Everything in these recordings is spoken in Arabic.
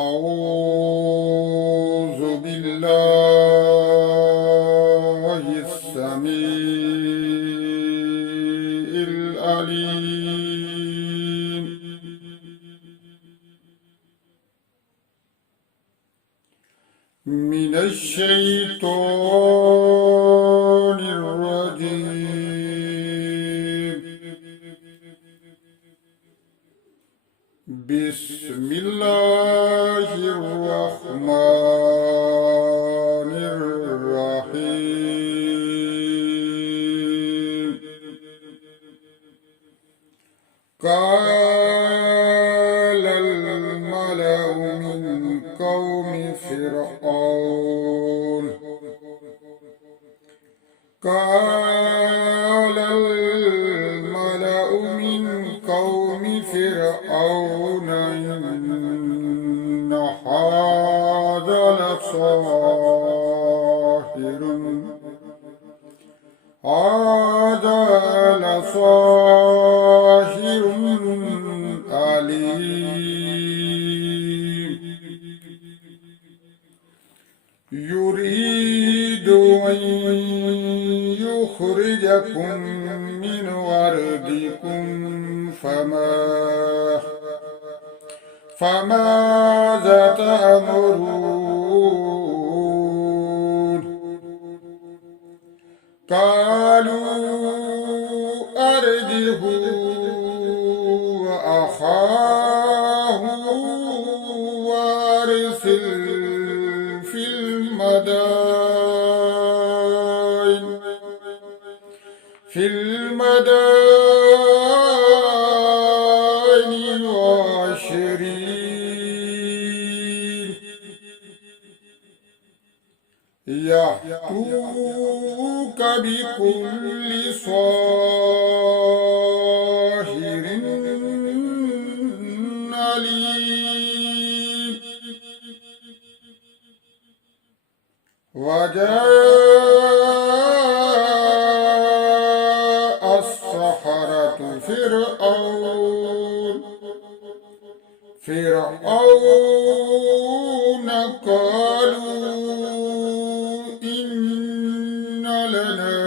أعوذ بالله السميع العليم من الشيطان الرجيم. بسم الله الرحمن الرحيم. قال الملأ من قوم فرعون قال الملأ من قوم فرعون إن هذا لساحر عليم يريد أن يخرجكم من أرضكم فماذا تأمرون؟ قالوا أرجه وأخاه وأرسل في المدائن واشرين يأتوك بكل ساحر عليم. وجاء السحرة فرعون قالوا إن لنا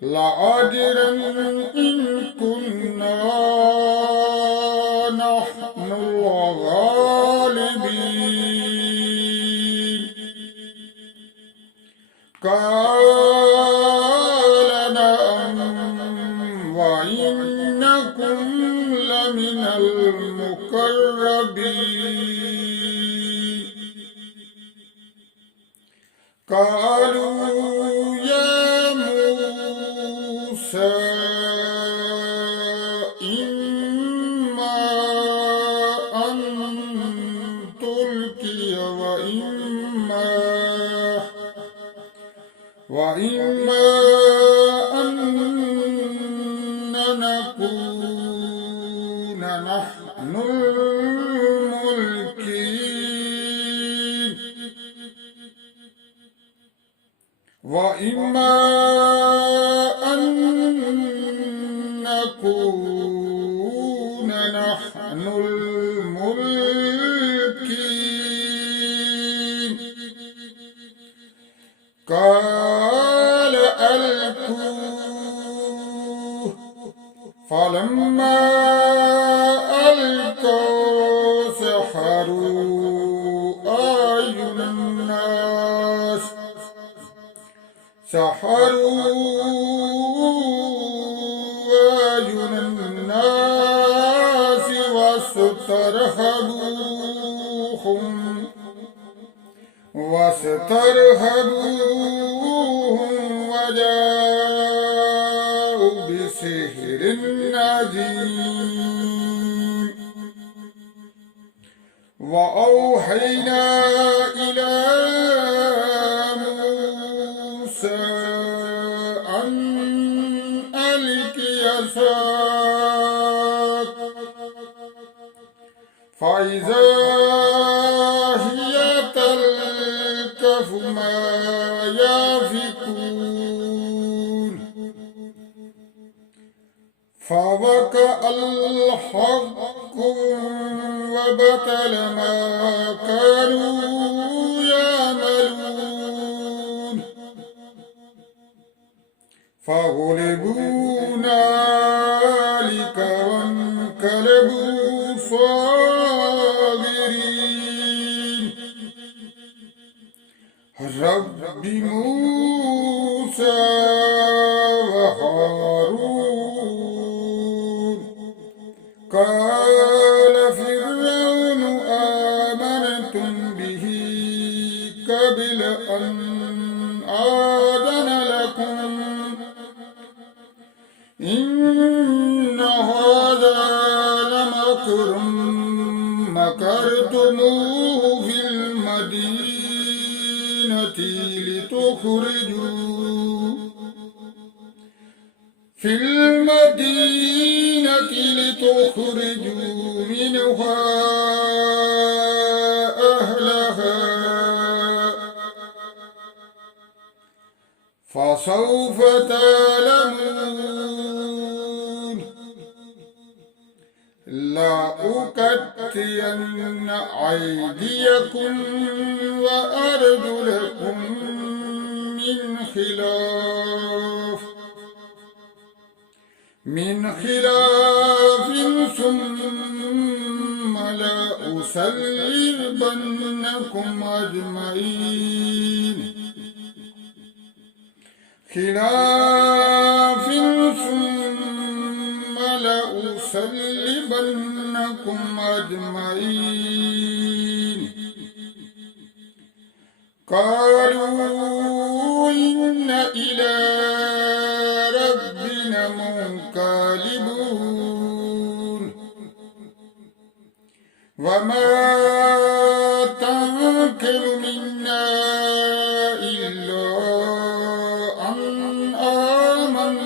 لأجرا إن كنا نحن الغالبين. قال نعم وإنكم لمن المقربين. قالوا يا موسى إما أن تلقي وإما أن نكون نحن الملقين وإما أن نكون نحن الملقين. قال ألقوه فلما ألقوا سحروا أعين الناس واسترهبوهم وجاءوا بسحر عظيم. وأوحينا إلى موسى أن ألق عصاك فإذا هي تلقف ما يأفكون. فوقع الحق وبطل ما كانوا يعملون فغلبوا هنالك وانقلبوا صاغرين رب موسى وهارون قال فرعون آمنتم به قبل أن آذن لكم إن هذا لمكر مكرتموه في المدينة لتخرجوا منها أهلها فسوف تعلمون لأقطعن أيديكم وأرجلكم من خلاف ثم لأصلبنكم أجمعين ثم لأصلبنكم أجمعين قالوا إن إلى ربنا منقلبون وما تنقم منا إلا أن آمنا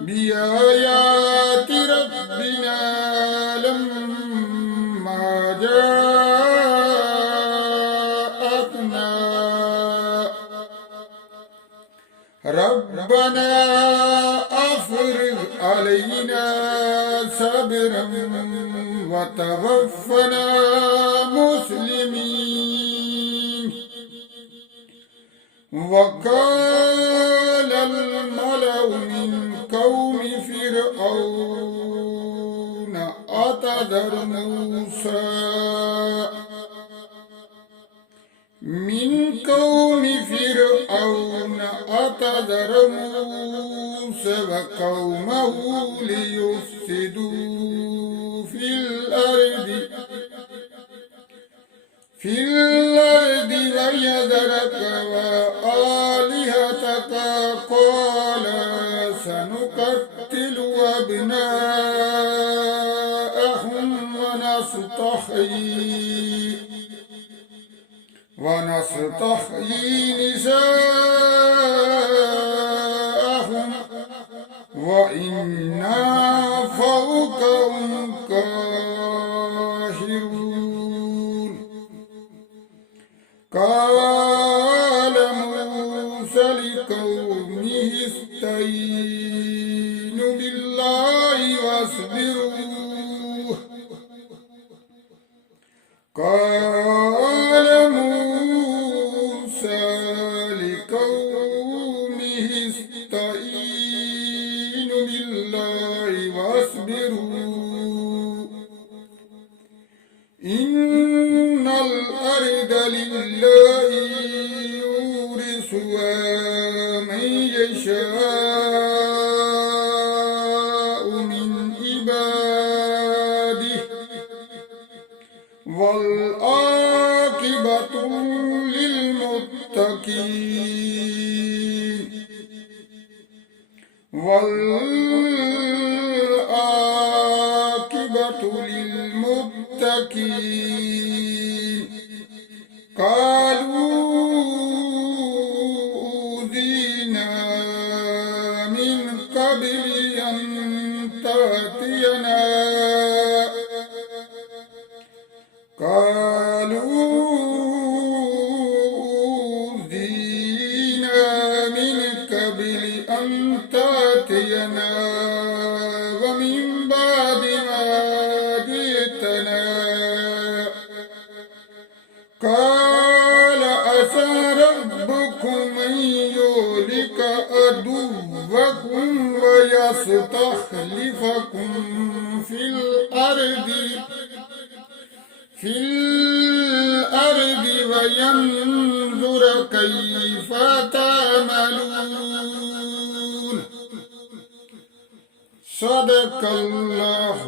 بآيات ربنا لما جاءتنا ربنا أفرغ علينا صبرا وتوفنا مسلمين وقال الملأ من قوم فرعون أتذر موسى وقومه ليفسدوا في الأرض ويذرك وآلهتك قال سنقتل أبناءهم ونستحيي نساءهم وإنا فوقهم قاهرون قال موسى لقومه استعينوا بالله واصبروا قال موسى لقومه استعينوا بالله واصبروا إن الأرض لله يورثها من يشاء من عباده والعاقبة للمتقين قالوا أوذينا من قبل أن تأتينا قالوا أوذينا من قبل أن تأتينا ومن بعد ما جئتنا قال عسى ربكم أن يهلك عدوكم ويستخلفكم في الأرض وينظر كيف تعملون. صدق الله